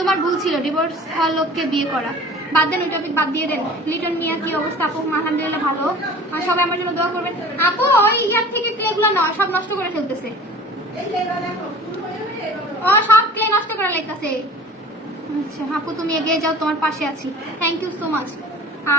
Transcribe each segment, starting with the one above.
তোমার ভুল ছিল ডিভোর্স হওয়ার লোককে বিয়ে করা। বাদ দেন, ওই টপিক বাদ দিয়ে দেন। লিটন মিয়া কি অবস্থা? আপু, আলহামদুলিল্লাহ ভালো। সবাই আমার জন্য দোয়া করবেন। আপু, ওই ইয়ার থেকে ক্লেগুলো না সব নষ্ট করে ফেলতেছে। ও, সব ক্লে নষ্ট করে লাগতেছে আচ্ছা আপু, তুমি এগিয়ে যাও, তোমার পাশে আছি। থ্যাংক ইউ সো মাচ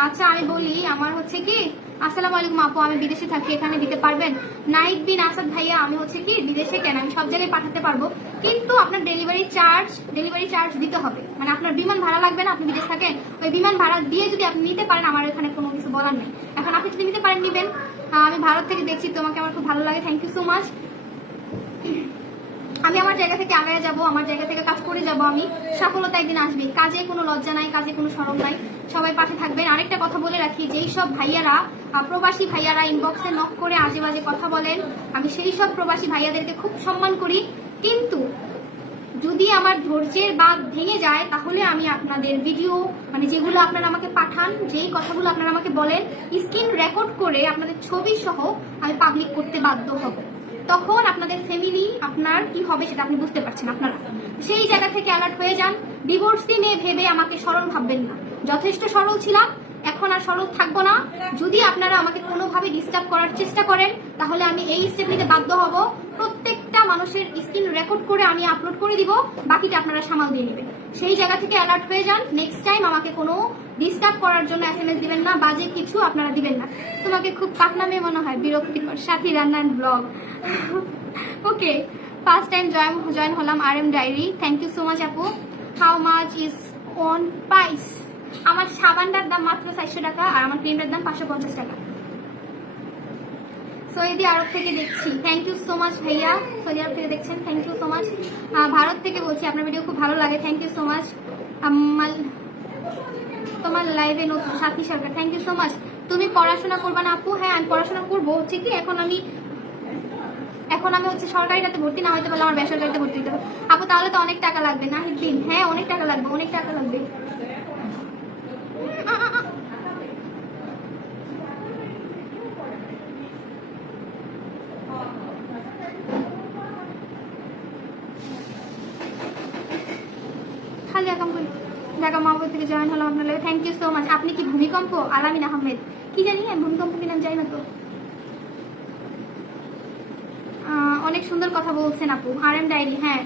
আচ্ছা আমি বলি, আমার হচ্ছে কি আসসালামু আলাইকুম আপু, আমি বিদেশে থাকি, এখানে দিতে পারবেন? নাইক বিন আসাদ ভাইয়া, আমি হচ্ছে কি, বিদেশে কেন, আমি সব জায়গায় পাঠাতে পারব। কিন্তু আপনার ডেলিভারি চার্জ ডেলিভারি চার্জ দিতে হবে। মানে আপনার বিমান ভাড়া লাগবে না, আপনি বিদেশ থাকেন, ওই বিমান ভাড়া দিয়ে যদি আপনি নিতে পারেন, আমার এখানে কোনো কিছু বলার নেই। এখন আপনি যদি নিতে পারেন, নিবেন। আমি ভারত থেকে দেখছি, তোমাকে আমার খুব ভালো লাগে থ্যাংক ইউ সো মাচ আমি আমার জায়গা থেকে আগায় যাব, আমার জায়গা থেকে কাজ করে যাব আমি। সফলতা একদিন আসবে কাজে কোনো লজ্জা নাই, কাজে কোনো সরম নাই। সবাই পাশে থাকবেন। আরেকটা কথা বলে রাখি, যেই সব ভাইয়ারা প্রবাসী ভাইয়ারা ইনবক্সে নক করে আজে বাজে কথা বলেন, আমি সেই সব প্রবাসী ভাইয়াদেরকে খুব সম্মান করি। কিন্তু যদি আমার ধৈর্যের বাদ ভেঙে যায়, তাহলে আমি আপনাদের ভিডিও মানে যেগুলো আপনারা আমাকে পাঠান, যেই কথাগুলো আপনারা আমাকে বলেন, স্ক্রিন রেকর্ড করে আপনাদের ছবি সহ আমি পাবলিক করতে বাধ্য হব। তখন আপনাদের ফ্যামিলি আপনার কি হবে সেটা আপনি বুঝতে পারছেন আপনারা। সেই জায়গা থেকে অ্যালার্ট হয়ে যান। ডিভোর্সি মেয়ে ভেবে আমাকে স্মরণ ভাববেন না। যথেষ্ট সরল ছিলাম, এখন আর সরল থাকব না। যদি আপনারা আমাকে কোনোভাবে ডিস্টার্ব করার চেষ্টা করেন, তাহলে আমি এই স্টেপ নিতে বাধ্য হব। প্রত্যেকটা মানুষের স্ক্রিন রেকর্ড করে আমি আপলোড করে দিব, বাকিটা আপনারা সামাল দিয়ে নেবেন। সেই জায়গা থেকে অ্যালার্ট হয়ে যান। নেক্সট টাইম আমাকে কোনো ডিস্টার্ব করার জন্য এস এম এস দিবেন না, বাজে কিছু আপনারা দিবেন না। তোমাকে খুব পাকনামে মনে হয়, বিরক্তিকর। সাথী রান্নার blog okay first time join join হলাম আর M diary thank you so much আপু। How much is on price আমার সাবানটার দাম মাত্র চারশো টাকা আর আমার ক্রিমটার দাম পাঁচশো পঞ্চাশ টাকা। সৌদি আরব থেকে দেখছি। থ্যাংক ইউ সো মাচ ভাইয়া। সৌদি আরব থেকে দেখছেন। Thank you so much Bharat থেকে বলছি, আপনার ভিডিও খুব ভালো লাগে। থ্যাংক ইউ সো মাচ তোমার লাইভে নতুন Sathi Sarkar thank you so much তুমি পড়াশোনা করবা না আপু? হ্যাঁ আমি পড়াশোনা করব। হচ্ছে কি, এখন আমি এখন আমি হচ্ছে সরকারিটাতে ভর্তি, না হইতে পারলে আমার বেসরকারিতে ভর্তি হতে হবে। আপু, তাহলে তো অনেক টাকা লাগবে না? দিন হ্যাঁ অনেক টাকা লাগবে, অনেক টাকা লাগবে আ, আ, আ। খালি একাম করি ঢাকা মাহবুব থেকে জয়েন হলাম আপনার লাগে থ্যাংক ইউ সো মাচ আপনি কি ভূমিকম্প? আলামিন আহমেদ। কি জানি, আমি ভূমিকম্প কি নাম জানি না তো। অনেক সুন্দর কথা বলছেন আপু। আর এম ডায়েরি হ্যাঁ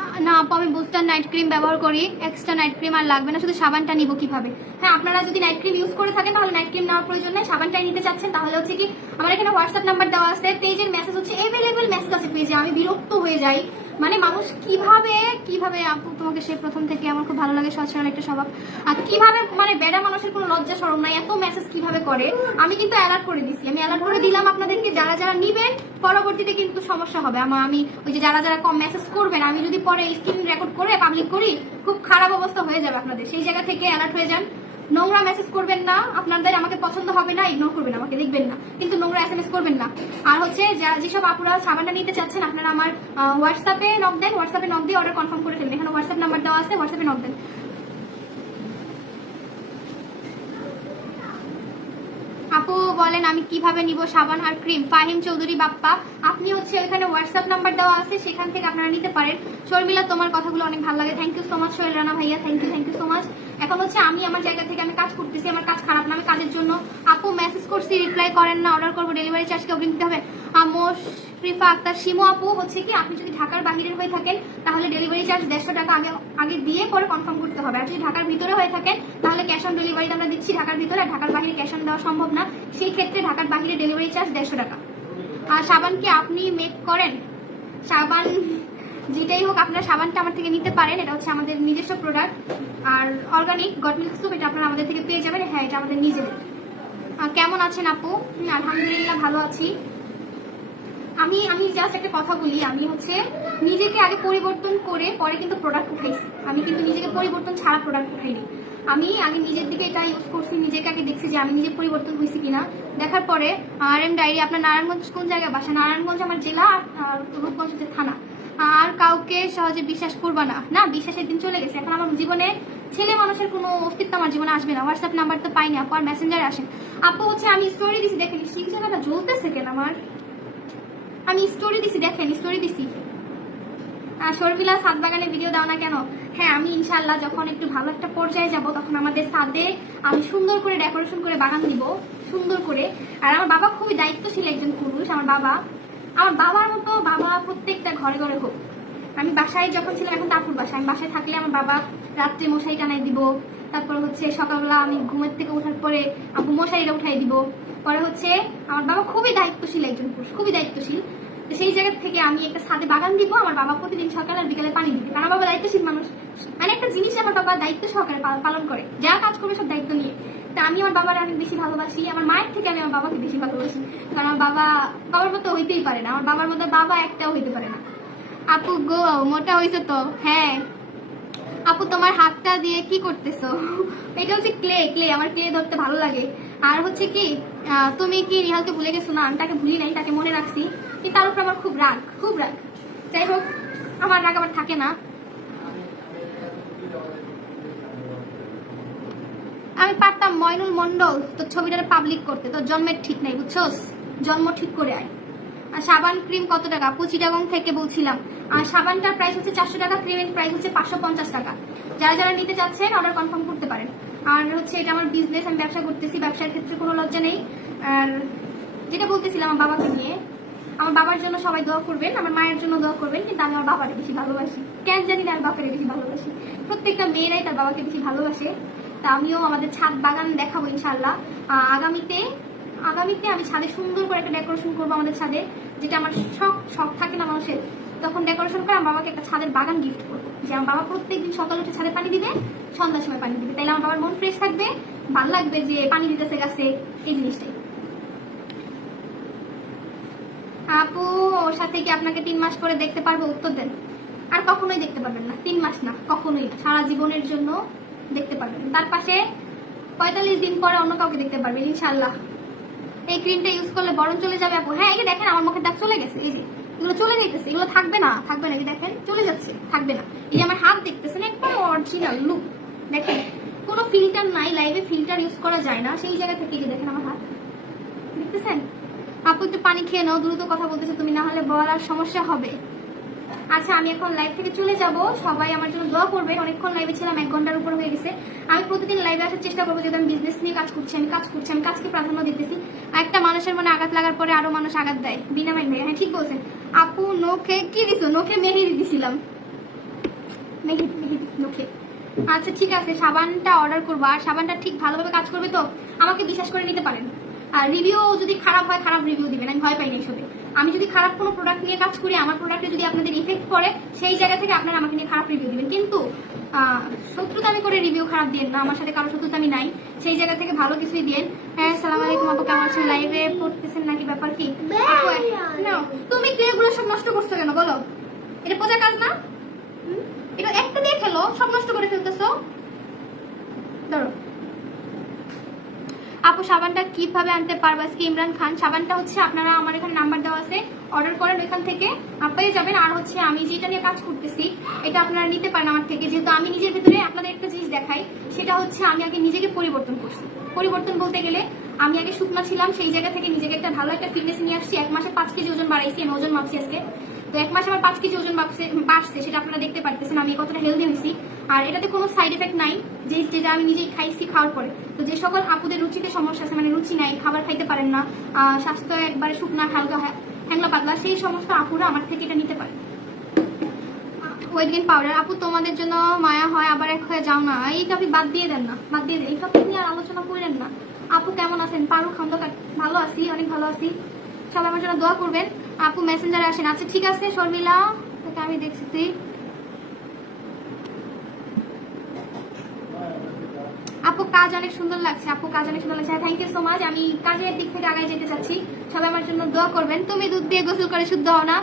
আহ, না আপু, আমি বুস্টার নাইট ক্রিম ব্যবহার করি এক্সট্রা নাইট ক্রিম আর লাগবে না, শুধু সাবানটা নিব কীভাবে? হ্যাঁ আপনারা যদি নাইট ক্রিম ইউজ করে থাকেন, তাহলে নাইট ক্রিম নেওয়ার প্রয়োজন নেই, সাবানটাই নিতে চাচ্ছেন, তাহলে হচ্ছে কি, আমার এখানে হোয়াটসঅ্যাপ নাম্বার দেওয়া আছে পেজের মেসেজ হচ্ছে এভেলেবেল মেসেজ আছে পেজে, আমি বিরক্ত হয়ে যাই। মানে মানুষ কীভাবে কীভাবে আপু তোমাকে সে প্রথম থেকে আমার খুব ভালো লাগে সচরাল একটা স্বভাব। আর কীভাবে মানে বেড়া মানুষের কোনো লজ্জা সরম নাই, এত মেসেজ কীভাবে করে? আমি কিন্তু অ্যালার্ট করে দিছি। আমি অ্যালার্ট করে দিলাম আপনাদেরকে, যারা যারা নিবেন, পরবর্তীতে কিন্তু সমস্যা হবে। আমার আমি ওই যে যারা যারা কম মেসেজ করবেন, আমি যদি পরে স্ক্রিন রেকর্ড করে পাবলিক করি, খুব খারাপ অবস্থা হয়ে যাবে আপনাদের। সেই জায়গা থেকে অ্যালার্ট হয়ে যান। নোংরা মেসেজ করবেন না, আপনাদের আমাকে পছন্দ হবে না ইগনোর করবেন, আমাকে দেখবেন না। কিন্তু নোংরা এস এম এস করবেন না। আর হচ্ছে যেসব আপুরা সাবানটা নিতে চাচ্ছেন, আপনারা আমার হোয়াটসঅ্যাপে নক দেন হোয়াটসঅ্যাপে নক দিয়ে অর্ডার কনফার্ম করে ফেলবেন। এখানে হোয়াটসঅ্যাপ নাম্বার দেওয়া আছে হোয়াটসঅ্যাপে নক দেন। আপু বলেন, আমি কীভাবে নিব সাবান আর ক্রিম? ফাহিম চৌধুরী বাপ্পা, আপনি হচ্ছে এখানে হোয়াটসঅ্যাপ নাম্বার দেওয়া আছে, সেখান থেকে আপনারা নিতে পারেন। শর্মিলা, তোমার কথাগুলো অনেক ভালো লাগে। Thank you so much Sohel Rana ভাইয়া thank you thank you so much এখন হচ্ছে আমি আমার জায়গা থেকে আমি কাজ করতেছি, আমার কাজ খারাপ না, আমি কাজের জন্য। আপু মেসেজ করছি রিপ্লাই করেন না অর্ডার করব ডেলিভারি চার্জ কি অগ্রিম দিতে হবে? মোশরিফা আক্তার, শিমু আপু, হচ্ছে কি, আপনি যদি ঢাকার বাহিরের হয়ে থাকেন, তাহলে ডেলিভারি চার্জ দেড়শো টাকা আগে আগে দিয়ে পরে কনফার্ম করতে হবে। আর যদি ঢাকার ভিতরে হয়ে থাকেন, তাহলে ক্যাশ অন ডেলিভারি আমরা দিচ্ছি ঢাকার ভিতরে, আর ঢাকার বাহিরে ক্যাশ অন দেওয়া সম্ভব না। সেই ক্ষেত্রে ঢাকার বাহিরে ডেলিভারি চার্জ দেড়শো টাকা। আর সাবান কি আপনি মেক করেন। সাবান যেটাই হোক, আপনারা সাবানটা আমার থেকে নিতে পারেন, এটা হচ্ছে আমাদের নিজস্ব প্রোডাক্ট আর অর্গানিক গট মিল্ক সুপ এটা আপনারা আমাদের থেকে পেয়ে যাবেন। হ্যাঁ এটা আমাদের নিজেদের। কেমন আছেন আপু? আলহামদুলিল্লাহ, ভালো আছি। আমি আমি জাস্ট একটা কথা বলি, আমি হচ্ছে নিজেকে আগে পরিবর্তন করে পরে কিন্তু প্রোডাক্ট উঠাইছি। আমি কিন্তু নিজেকে পরিবর্তন ছাড়া প্রোডাক্ট উঠাইনি। আমি আগে নিজের দিকে এটা ইউজ করছি, নিজেকে আগে দেখছি যে আমি নিজে পরিবর্তন হয়েছি কিনা। দেখার পরে আর এম ডায়েরি, আপনার নারায়ণগঞ্জ কোন জায়গায় বাসা? নারায়ণগঞ্জ আমার জেলা, আর রূপগঞ্জ হচ্ছে থানা। আর কাউকে সহজে বিশ্বাস করবা না। না, বিশ্বাসের দিন চলে গেছে। এখন আমার জীবনে ছেলে মানুষের কোনো অস্তিত্ব আমার জীবনে আসবে না। হোয়াটসঅ্যাপ নাম্বার তো পাইনি আপু আর মেসেঞ্জারে আসেন আপু হচ্ছে আমি স্টোরি দিছি, দেখেনি শিখ জায়গাটা জ্বলতেছে কেন আমার? আমি স্টোরি দিছি, দেখেন স্টোরি দিছি। সরবিলা সাত বাগানে ভিডিও দাও না কেন? হ্যাঁ আমি ইনশাল্লাহ যখন একটু ভালো একটা পর্যায়ে যাব, তখন আমাদের সাদে আমি সুন্দর করে ডেকোরেশন করে বাগান দিব, সুন্দর করে। আর আমার বাবা খুবই দায়িত্বশীল একজন পুরুষ, আমার বাবা। আমার বাবার মতো বাবা প্রত্যেকটা ঘরে ঘরে হোক। আমি বাসায় যখন ছিলাম, এখন তাপুর বাসায় আমি বাসায় থাকলে আমার বাবা রাত্রে মশারি টানাই দিব। তারপর হচ্ছে সকালবেলা আমি ঘুমের থেকে ওঠার পরে আব্বু মশারিটা উঠাই দিব। পরে হচ্ছে আমার বাবা খুবই দায়িত্বশীল একজন পুরুষ, খুবই দায়িত্বশীল। তো সেই জায়গা থেকে আমি একটা ছাদে বাগান দিব। আমার বাবা প্রতিদিন সকাল আর বিকালে পানি দিবে। কারণ বাবা দায়িত্বশীল মানুষ। মানে একটা জিনিস আমার বাবা দায়িত্ব সহকারে পালন করে। যা কাজ করবে সব দায়িত্ব নিয়ে। তা আমি আমার বাবার অনেক বেশি ভালোবাসি। আমার মায়ের থেকে আমি আমার বাবাকে বেশি ভালোবাসি। কারণ আমার বাবা বাবার মতো হইতেই পারে না। আমার বাবার মতো বাবা একটাও হইতে পারে না। আপু গো, মোটা হয়েছে তো হ্যাঁ। আপু, তোমার হাতটা দিয়ে কি করতেছো? এটা হচ্ছে ক্লে ক্লে, আমার ক্লে ধরতে ভালো লাগে। আর হচ্ছে কি তুমি কি রিহালকে ভুলে গেছো? না, আমি তাকে ভুলি নাই, তাকে মনে রাখছি। কিন্তু তার উপর আমার খুব রাগ খুব রাগ। যাই হোক, আমার রাগ আবার থাকে না। আমি পারতাম ময়নুল মন্ডল তোর ছবিটা পাবলিক করতে, তোর জন্মের ঠিক নাই, বুঝছস? জন্ম ঠিক করে আয়। আর সাবান ক্রিম কত টাকা? পুচিটাগং থেকে বলছিলাম। আর সাবানটার প্রাইস হচ্ছে চারশো টাকা ক্রিমের প্রাইস হচ্ছে পাঁচশো পঞ্চাশ টাকা। যারা যারা নিতে চাচ্ছেন অর্ডার কনফার্ম করতে পারেন। আর হচ্ছে এটা আমার বিজনেস আমি ব্যবসা করতেছি, ব্যবসার ক্ষেত্রে কোনো লজ্জা নেই। আর যেটা বলতেছিলাম আমার বাবাকে নিয়ে, আমার বাবার জন্য সবাই দোয়া করবেন, আমার মায়ের জন্য দোয়া করবেন, কিন্তু আমি আমার বাবাকে বেশি ভালোবাসি। কেন জানি না আমি বাবাকে বেশি ভালোবাসি। প্রত্যেকটা মেয়েরাই তার বাবাকে বেশি ভালোবাসে। তা আমিও আমাদের ছাদ বাগান দেখাবো ইনশাল্লাহ আগামীতে আগামীতে আমি ছাদে সুন্দর করে একটা ডেকোরেশন করব আমাদের ছাদে, যেটা আমার শখ শখ থাকে না মানুষের। তখন ডেকোরেশন করে আমার বাবাকে একটা ছাদের বাগান গিফট করব। যে আমার বাবা প্রত্যেকদিন সকালে উঠে ছাদে পানি দিবে, সন্ধ্যার সময় পানি দিবে। তাইলে আমার বাবার মন ফ্রেশ থাকবে, ভালো লাগবে যে পানি দিতেছে গাছে, এই জিনিসটাই। আপু, ওর সাথে কি আপনাকে তিন মাস পরে দেখতে পারব? উত্তর দেন। আর কখনোই দেখতে পারবেন না। তিন মাস না, কখনোই। সারা জীবনের জন্য দেখতে পারবেন। তার পাশে পঁয়তাল্লিশ দিন পরে অন্য কাউকে দেখতে পারবেন ইনশাল্লাহ এই ক্রিমটা ইউজ করলে বরণ চলে যাবে আপু। হ্যাঁ এই দেখেন আমার মুখের দাগ চলে গেছে, এই যে। এগুলো চলে যেতেছে এগুলো থাকবে না থাকবে না। এই দেখেন, চলে যাচ্ছে, থাকবে না। এই আমার হাত দেখতেছেন একদম অরিজিনাল লুক দেখেন, কোনো ফিল্টার নাই লাইভে ফিল্টার ইউজ করা যায় না। সেই জায়গা থেকে দেখেন আমার হাত। দেখতেছেন? আপু, একটু পানি খেয়ে নাও, দ্রুত কথা বলতেছে, তুমি না হলে বলার সমস্যা হবে। আচ্ছা আমি এখন লাইভ থেকে চলে যাব। সবাই আমার জন্য দোয়া করবে অনেকক্ষণ লাইভে ছিলাম, এক ঘণ্টার উপর হয়ে গেছে। আমি প্রতিদিন লাইভে আসার চেষ্টা করব যেহেতু আমি বিজনেস নিয়ে কাজ করছি, আমি কাজ করছি, আমি কাজকে প্রাধান্য দিতেছি। একটা মানুষের মনে আঘাত লাগার পরে আরও মানুষ আঘাত দেয়। বিনা মাইন হ্যাঁ ঠিক বলছেন। আপু, নোখে কি দিছো? নোখে মেহেদি দিছিলাম। মেহেদি মেহেদি, নোখে। আচ্ছা ঠিক আছে, সাবানটা অর্ডার করব। আর সাবানটা ঠিক ভালোভাবে কাজ করবে তো? আমাকে বিশ্বাস করে নিতে পারেন। আর রিভিউ যদি খারাপ হয় খারাপ রিভিউ দিবেন আমি ভয় পাই না এইসবে আমি যদি খারাপ কোনো প্রোডাক্ট নিয়ে কাজ করি আমার প্রোডাক্টে যদি আপনাদের ইফেক্ট পড়ে সেই জায়গা থেকে আপনারা আমাকে নিয়ে খারাপ রিভিউ দিবেন। কিন্তু শত্রুতামি করে রিভিউ খারাপ দিন না আমার সাথে কারও শত্রুতামি নাই। সেই জায়গা থেকে ভালো কিছুই দিন হ্যাঁ সালাম আলাইকুম আপু কেমন আছেন? লাইভে পড়তেছেন নাকি? ব্যাপার কি? তুমি ক্রিয়াগুলো সব নষ্ট করছ কেন? বলো। এটা বোঝা কাজ না? এটা একটা দিয়ে খেলো সব নষ্ট করে ফেলতেছো? ধরো। আপু, সাবানটা কীভাবে আনতে পারব? আজকে ইমরান খান, সাবানটা হচ্ছে আপনারা আমার এখানে নাম্বার দেওয়া আছে। অর্ডার করেন ওইখান থেকে। পেয়ে যাবেন। আর হচ্ছে আমি যেটা নিয়ে কাজ করতেছি, এটা আপনারা নিতে পারেন আমার থেকে। যেহেতু আমি নিজের ভিতরে আপনাদের একটা জিনিস দেখাই, সেটা হচ্ছে আমি আগে নিজেকে পরিবর্তন করছি। পরিবর্তন বলতে গেলে আমি আগে শুকনা ছিলাম, সেই জায়গা থেকে নিজেকে একটা ভালো একটা ফিটনেস নিয়ে আসছি। এক মাসে পাঁচ কেজি ওজন বাড়াইছি, আমি ওজন মাপছি আজকে। তো এক মাসে আমার পাঁচ কেজি ওজন বাড়ছে সেটা আপনারা দেখতে পারতেছেন, আমি কতটা হেলদি হয়েছি। আর এটাতে কোনো সাইড এফেক্ট নাই যে যেটা আমি নিজেই খাইছি খাওয়ার পরে। তো যে সকল আপুদের রুচিতে সমস্যা আছে মানে রুচি নাই, খাবার খাইতে পারেন না স্বাস্থ্য একবারে শুকনা, হালকা হ্যাঁ- হ্যাংলা পাতলা, সেই সমস্ত আপুরা আমার থেকে এটা নিতে পারে। ওয়েট গেইন পাউডার আপু তোমাদের জন্য মায়া হয়, আবার এক হয়ে যাও না, এই টপিক বাদ দিয়ে দেন না, বাদ দিয়ে দেন, এই টপিক নিয়ে আর আলোচনা করেন না। আপু কেমন আছেন? পারু খন্দকার ভালো আছি, অনেক ভালো আছি। সবাই আমার জন্য দোয়া করবেন। আপু মেসেঞ্জারে আসেন। আচ্ছা ঠিক আছে, শর্মিলা তোমাকে আমি দেখছি, তুই? আপু, কাজ অনেক সুন্দর লাগছে, আপু, কাজ অনেক সুন্দর লাগছে। থ্যাংক ইউ সো মাচ আমি কাজের দিক থেকে আগে যেতে চাচ্ছি। সবাই আমার জন্য দোয়া করবেন। তুমি দুধ দিয়ে গোসল করে শুদ্ধ হও না।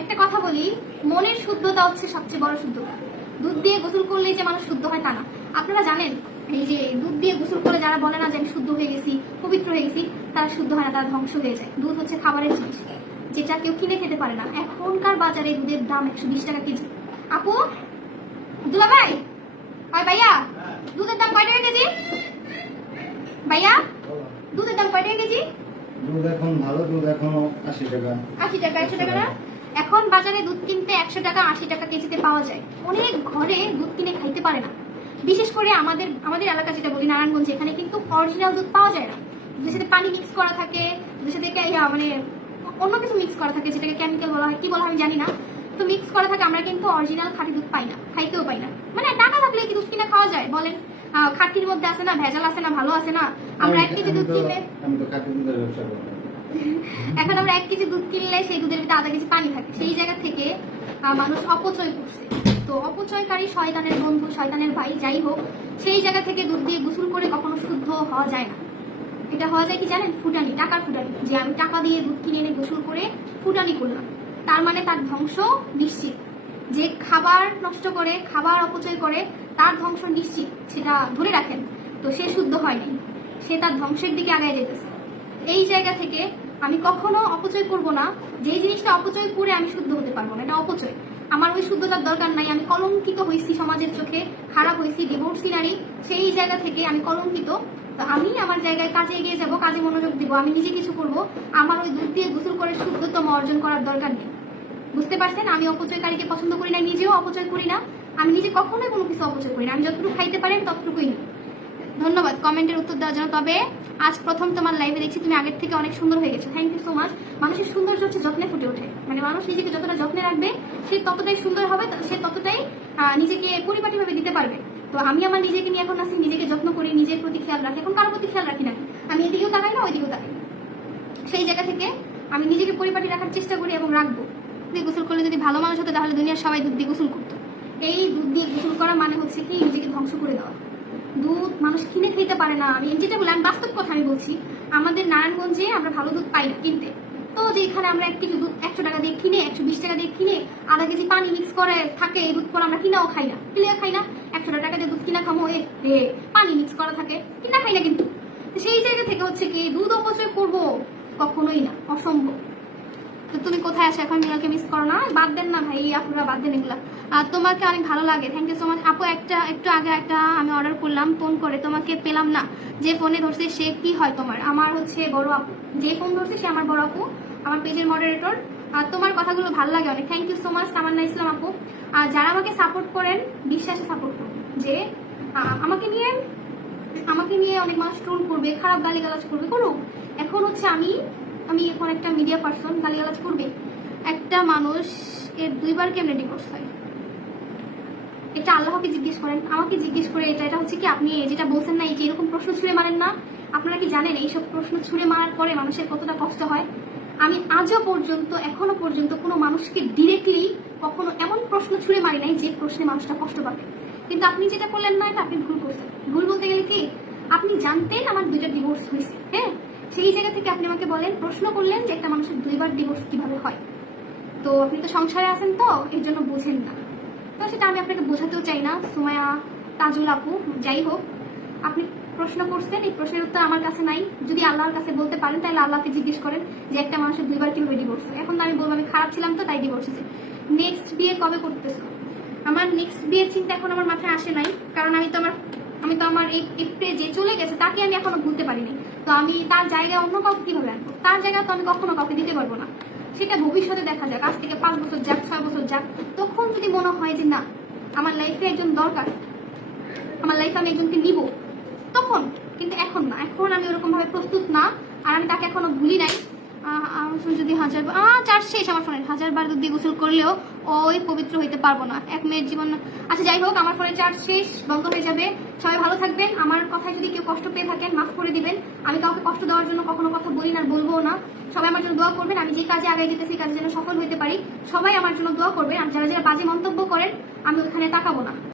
একটা কথা বলি, মনের শুদ্ধতা হচ্ছে সবচেয়ে বড় শুদ্ধতা দুধ দিয়ে গোসল করলেই যে মানুষ শুদ্ধ হয় তা না। আপনারা জানেন, এই যে দুধ দিয়ে গোসল করে যারা বলে না যে আমি শুদ্ধ হয়ে গেছি, পবিত্র হয়ে গেছি, তারা শুদ্ধ হয় না, তারা ধ্বংস হয়ে যায়। দুধ হচ্ছে খাবারের জিনিস। যেটা কেউ কিনে খেতে পারে না। এখনকার বাজারে দুধের দাম একশো বিশ টাকা কেজি। আপু? দুলা ভাই আর ভাইয়া? দুধের দাম কয় টাকা কেজি? ভাইয়া? দুধের দাম কয় টাকা কেজি? দুধ এখন ভালো দুধ এখন আশি টাকা। আশি টাকা একশো টাকা না? এখন বাজারে দুধ কিনতে একশো টাকা আশি টাকা কেজিতে পাওয়া যায়। অনেক ঘরে দুধ কিনে খাইতে পারে না। বিশেষ করে আমাদের আমাদের এলাকা যেটা বলি নারায়ণগঞ্জ এখানে কিন্তু অরিজিনাল দুধ পাওয়া যায় না। দুধের সাথে পানি মিক্স করা থাকে দুধের সাথে মানে অন্য কিছু মিক্স করা থাকে যেটাকে কেমিক্যাল বলা হয়। কি বলা হয় আমি জানি না তো মিক্স করা থাকে আমরা কিন্তু অরিজিনাল খাঁটি দুধ পাই না খাইতেও পাই না। মানে টাকা থাকলে কি দুধ কিনে খাওয়া যায়? বলেন খাঁটির মধ্যে আছে না ভেজাল আছে না ভালো আছে না আমরা এক কেজি দুধ কিনলে এখন আমরা এক কেজি দুধ কিনলে সেই দুধের ভিতরে আধা কেজি পানি থাকে। সেই জায়গা থেকে মানুষ অপচয় করছে। তো অপচয়কারী শয়তানের বন্ধু শয়তানের ভাই যাই হোক সেই জায়গা থেকে দুধ দিয়ে গোসল করে কখনো শুদ্ধ হওয়া যায় না। এটা হওয়া যায় কি জানেন? ফুটানি, টাকার ফুটানি। যে আমি টাকা দিয়ে দুধ কিনে এনে গোসল করে ফুটানি করলাম। তার মানে তার ধ্বংস নিশ্চিত। যে খাবার নষ্ট করে, খাবার অপচয় করে, তার ধ্বংস নিশ্চিত। সেটা ধরে রাখেন। তো সে শুদ্ধ হয়নি। সে তার ধ্বংসের দিকে আগায় যেতেছে। এই জায়গা থেকে আমি কখনো অপচয় করব না। যে জিনিসটা অপচয় করে আমি শুদ্ধ হতে পারব না, এটা অপচয়। আমার ওই শুদ্ধতার দরকার নাই। আমি কলঙ্কিত হয়েছি সমাজের চোখে, খারাপ হয়েছি ডিভোর্সি নারী সেই জায়গা থেকে আমি কলঙ্কিত। তো আমি আমার জায়গায় কাজে এগিয়ে যাব, কাজে মনোযোগ দিব, আমি নিজে কিছু করব, আমার ওই দুধ দিয়ে গোসল করে শুদ্ধতম অর্জন করার দরকার নেই। বুঝতে পারছেন? আমি অপচয়কারীকে পছন্দ করি না, নিজেও অপচয় করি না। আমি নিজে কখনোই কোনো কিছু অপচয় করি না। আমি যতটুকু খাইতে পারি আমি ততটুকুই নিই। ধন্যবাদ কমেন্টের উত্তর দেওয়ার জন্য। তবে আজ প্রথম তোমার লাইভে দেখছি তুমি আগের থেকে অনেক সুন্দর হয়ে গেছো। থ্যাংক ইউ সো মাচ মানুষের সৌন্দর্য হচ্ছে যত্নে ফুটে ওঠে। মানে মানুষ নিজেকে যতটা যত্নে রাখবে, সে ততটাই সুন্দর হবে, সে ততটাই নিজেকে পরিপাটিভাবে দিতে পারবে। তো আমি আমার নিজেকে নিয়ে এখন আসি নিজেকে যত্ন করি, নিজের প্রতি খেয়াল রাখি। এখন কারোর প্রতি খেয়াল রাখি না। আমি এদিকেও তাকাই না, ওইদিকেও তাকাই সেই জায়গা থেকে আমি নিজেকে পরিপাটি রাখার চেষ্টা করি এবং রাখব। দিয়ে গোসল করলে যদি ভালো মানুষ হতো, তাহলে দুনিয়ার সবাই দুধ দিয়ে গোসল করতো। এই দুধ দিয়ে গোসল করা মানে হচ্ছে কি, নিজেকে ধ্বংস করে দেওয়া। দুধ মানুষ কিনে খেতে পারে না। আমি যেটা বলি, আমি বাস্তব কথা আমি বলছি, আমাদের নারায়ণগঞ্জে আমরা ভালো দুধ পাই না কিনতে। তো যে এখানে আমরা এক কেজি দুধ একশো টাকা দিয়ে কিনে, একশো বিশ টাকা দিয়ে কিনে আধা কেজি পানি মিক্স করে থাকে, এই দুধ পর আমরা কিনাও খাই না। কিনে খাই না। একশো টাকা দিয়ে দুধ কিনা খামো, এ পানি মিক্স করা থাকে। কিনা খাই না কিন্তু। সেই জায়গা থেকে হচ্ছে কি দুধ অপচয় করব? কখনোই না। অসম্ভব। তো তুমি কোথায় আছো? এখন মিনাকে মিস করো না? বাদ দেন না ভাই আপুরা বাদ দেন এগুলা। তোমাকে অনেক ভালো লাগে। থ্যাংক ইউ সো মাচ আপু, একটা, একটু আগে একটা আমি অর্ডার করলাম ফোন করে। তোমাকে পেলাম না। যে ফোনে ধরছে, সে কি হয় তোমার? আমার হচ্ছে বড় আপু। যে ফোন ধরছে, সে আমার বড় আপু। আমার পেজের মডারেটর আর তোমার কথাগুলো ভালো লাগে অনেক। Thank you so much Tamanna Islam আপু। আর যারা আমাকে সাপোর্ট করেন, বিশ্বাসে সাপোর্ট করুন যে আমাকে নিয়ে আমাকে নিয়ে অনেক মানুষ ট্রোল করবে, খারাপ গালি গালিগালাজ করবে। করুক। এখন হচ্ছে আমি আমি এখন একটা মিডিয়া পার্সন গালিগালাজ করবে। একটা মানুষ এর দুইবার কেমনে ডিভোর্স হয়? এটা আল্লাহকে জিজ্ঞেস করেন। আমাকে জিজ্ঞেস করে এটা এটা হচ্ছে কি আপনি যেটা বলছেন না এই যে এরকম প্রশ্ন ছুড়ে মারেন না? আপনারা কি জানেন এইসব প্রশ্ন ছুড়ে মারার পরে মানুষের কতটা কষ্ট হয়? আমি আজও পর্যন্ত, এখনও পর্যন্ত কোনো মানুষকে ডিরেক্টলি কখনো এমন প্রশ্ন ছুড়ে মারি নাই যে প্রশ্নে মানুষটা কষ্ট পাবে। কিন্তু আপনি যেটা করলেন না, এটা আপনি ভুল করছেন। ভুল বলতে গেলে কি, আপনি জানতেন আমার দুইটা ডিভোর্স হয়েছে হ্যাঁ? সেই জায়গা থেকে আপনি আমাকে বলেন, প্রশ্ন করলেন যে একটা মানুষের দুইবার ডিভোর্স কীভাবে হয়। তো আপনি তো সংসারে আছেন তো, এর জন্য বোঝেন না। তো সেটা আমি আপনাকে বোঝাতেও চাই না সুমায়া তাজুল আপু, যাই হোক, আপনি প্রশ্ন করছেন, এই প্রশ্নের উত্তর আমার কাছে নাই। যদি আল্লাহর কাছে বলতে পারেন, তাহলে আল্লাহকে জিজ্ঞেস করেন যে একটা মানুষের দুইবার কীভাবে ডিভোর্স হয়। এখন আমি বলব আমি খারাপ ছিলাম তো, তাই ডিভোর্স হয়েছে। নেক্সট বিয়ে কবে করতেছো? আমার নেক্সট বিয়ের চিন্তা এখন আমার মাথায় আসে নাই, কারণ আমি তো আমার আমি তো আমার এই যে চলে গেছে, তাকে আমি এখনও ভুলতে পারিনি। তো আমি তার জায়গায় অন্য কাউকে কীভাবে আনব? তার জায়গা তো আমি কখনো কাউকে দিতে পারব না। সেটা ভবিষ্যতে দেখা যাক। আজ থেকে পাঁচ বছর যাক, ছয় বছর যাক। তখন যদি মনে হয় যে না, আমার লাইফে একজন দরকার, আমার লাইফে আমি একজনকে নিব, তখন। কিন্তু এখন না। এখন আমি ওরকম ভাবে প্রস্তুত না, আর আমি তাকে এখনও ভুলি নাই। আমার যদি হাজার আহ, চার্জ শেষ আমার ফোনের হাজার বার দুধ দিয়ে গোসল করলেও ওই পবিত্র হইতে পারব না। এক মেয়ের জীবন আচ্ছা যাই হোক আমার ফোনের চার্জ শেষ বন্ধ হয়ে যাবে। সবাই ভালো থাকবেন। আমার কথায় যদি কেউ কষ্ট পেয়ে থাকেন মাফ করে দিবেন। আমি কাউকে কষ্ট দেওয়ার জন্য কখনো কথা বলি না বলব না। সবাই আমার জন্য দোয়া করবেন। আমি যে কাজে আগে যেতে সেই কাজে যেন সফল হতে পারি সবাই আমার জন্য দোয়া করবেন। আর যারা যারা বাজে মন্তব্য করেন আমি ওখানে তাকাবো না।